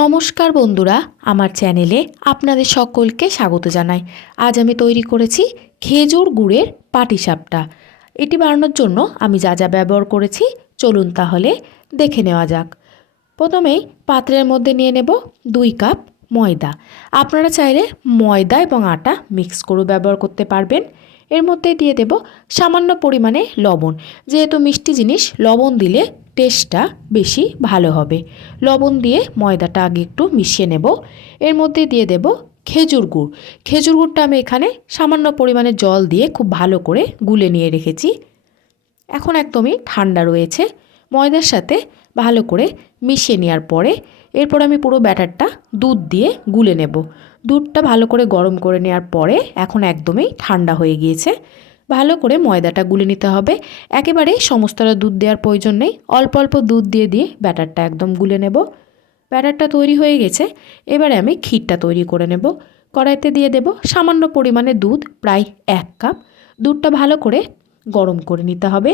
নমস্কার বন্ধুরা, আমার চ্যানেলে আপনাদের সকলকে স্বাগত জানাই। আজ আমি তৈরি করেছি খেজুর গুড়ের পাটিসাপটা। এটি বানানোর জন্য আমি যা যা ব্যবহার করেছি চলুন তাহলে দেখে নেওয়া যাক। প্রথমেই পাত্রের মধ্যে নিয়ে নেব 2 কাপ ময়দা। আপনারা চাইলে ময়দা এবং আটা মিক্স করে ব্যবহার করতে পারবেন। এর মধ্যে দিয়ে দেব সামান্য পরিমাণে লবণ। যেহেতু মিষ্টি জিনিস লবণ দিলে টেস্টটা বেশি ভালো হবে। লবণ দিয়ে ময়দাটা আগে একটু মিশিয়ে নেব। এর মধ্যে দিয়ে দেব খেজুর গুড়। খেজুর গুড়টা আমি এখানে সামান্য পরিমাণে জল দিয়ে খুব ভালো করে গুলে নিয়ে রেখেছি। এখন একদমই ঠান্ডা রয়েছে। ময়দার সাথে ভালো করে মিশিয়ে নেওয়ার পরে এরপর আমি পুরো ব্যাটারটা দুধ দিয়ে গুলে নেব। দুধটা ভালো করে গরম করে নেওয়ার পরে এখন একদমই ঠান্ডা হয়ে গিয়েছে। ভালো করে ময়দাটা গুলে নিতে হবে। একেবারে সমস্তটা দুধ দেওয়ার প্রয়োজন নেই, অল্প অল্প দুধ দিয়ে দিয়ে ব্যাটারটা একদম গুলে নেব। ব্যাটারটা তৈরি হয়ে গেছে। এবারে আমি ক্ষীরটা তৈরি করে নেব। কড়াইতে দিয়ে দেব সামান্য পরিমাণে দুধ, প্রায় 1 কাপ। দুধটা ভালো করে গরম করে নিতে হবে।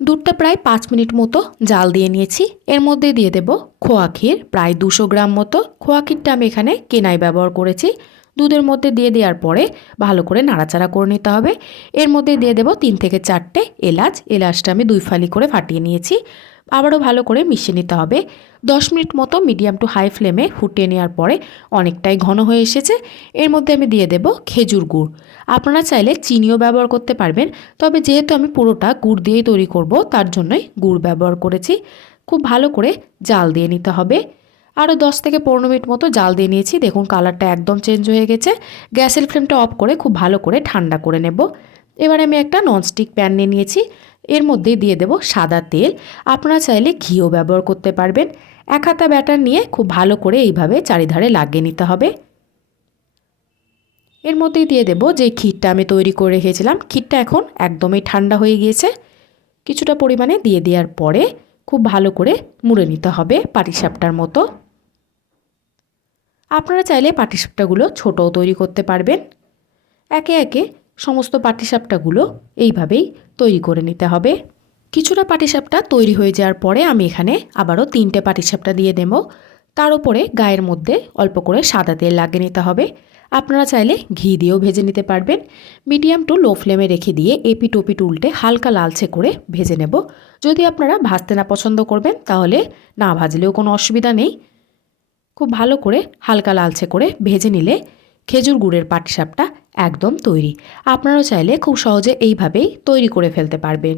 দুধটা প্রায় 5 মিনিট মতো জাল দিয়ে নিয়েছি। এর মধ্যে দিয়ে দেব খোয়া ক্ষীর, প্রায় 200 গ্রাম মতো। খোয়া ক্ষীরটা আমি এখানে কেনাই ব্যবহার করেছি। দুধের মধ্যে দিয়ে দেওয়ার পরে ভালো করে নাড়াচাড়া করে নিতে হবে। এর মধ্যে দিয়ে দেব 3 থেকে 4টে এলাচ। এলাচটা আমি 2 ফালি করে ফাটিয়ে নিয়েছি। আবারও ভালো করে মিশিয়ে নিতে হবে। 10 মিনিট মতো মিডিয়াম টু হাই ফ্লেমে ফুটিয়ে নেওয়ার পরে অনেকটাই ঘন হয়ে এসেছে। এর মধ্যে আমি দিয়ে দেব খেজুর গুড়। আপনারা চাইলে চিনিও ব্যবহার করতে পারবেন, তবে যেহেতু আমি পুরোটা গুড় দিয়েই তৈরি করব তার জন্যই গুড় ব্যবহার করেছি। খুব ভালো করে জাল দিয়ে নিতে হবে। আরও 10 থেকে 15 মিনিট মতো জাল দিয়ে নিয়েছি। দেখুন কালারটা একদম চেঞ্জ হয়ে গেছে। গ্যাসের ফ্লেমটা অফ করে খুব ভালো করে ঠান্ডা করে নেব। এবার আমি একটা ননস্টিক প্যান নিয়ে নিয়েছি। এর মধ্যে দিয়ে দেব সাদা তেল। আপনারা চাইলে ঘিও ব্যবহার করতে পারবেন। 1 হাতা ব্যাটার নিয়ে খুব ভালো করে এইভাবে চারিধারে লাগিয়ে নিতে হবে। এর মধ্যেই দিয়ে দেব যে ক্ষীরটা আমি তৈরি করে রেখেছিলাম। ক্ষীরটা এখন একদমই ঠান্ডা হয়ে গিয়েছে। কিছুটা পরিমাণে দিয়ে দেওয়ার পরে খুব ভালো করে মুড়ে নিতে হবে পাটিসাপটার মতো। আপনারা চাইলে পাটিসাপটাগুলো ছোটও তৈরি করতে পারবেন। একে একে সমস্ত পাটিসাপটাগুলো এইভাবেই তৈরি করে নিতে হবে। কিছুটা পাটিসাপটা তৈরি হয়ে যাওয়ার পরে আমি এখানে আবারও 3টে পাটিসাপটা দিয়ে দেব। তার উপরে গায়ের মধ্যে অল্প করে সাদা তেল লাগিয়ে নিতে হবে। আপনারা চাইলে ঘি দিয়েও ভেজে নিতে পারবেন। মিডিয়াম টু লো ফ্লেমে রেখে দিয়ে এপিট ওপিট উল্টে হালকা লালচে করে ভেজে নেব। যদি আপনারা ভাজতে না পছন্দ করবেন তাহলে না ভাজলেও কোনো অসুবিধা নেই। খুব ভালো করে হালকা লালচে করে ভেজে নিলে খেজুর গুড়ের পাটিসাপটা একদম তৈরি। আপনারাও চাইলে খুব সহজে এইভাবেই তৈরি করে ফেলতে পারবেন।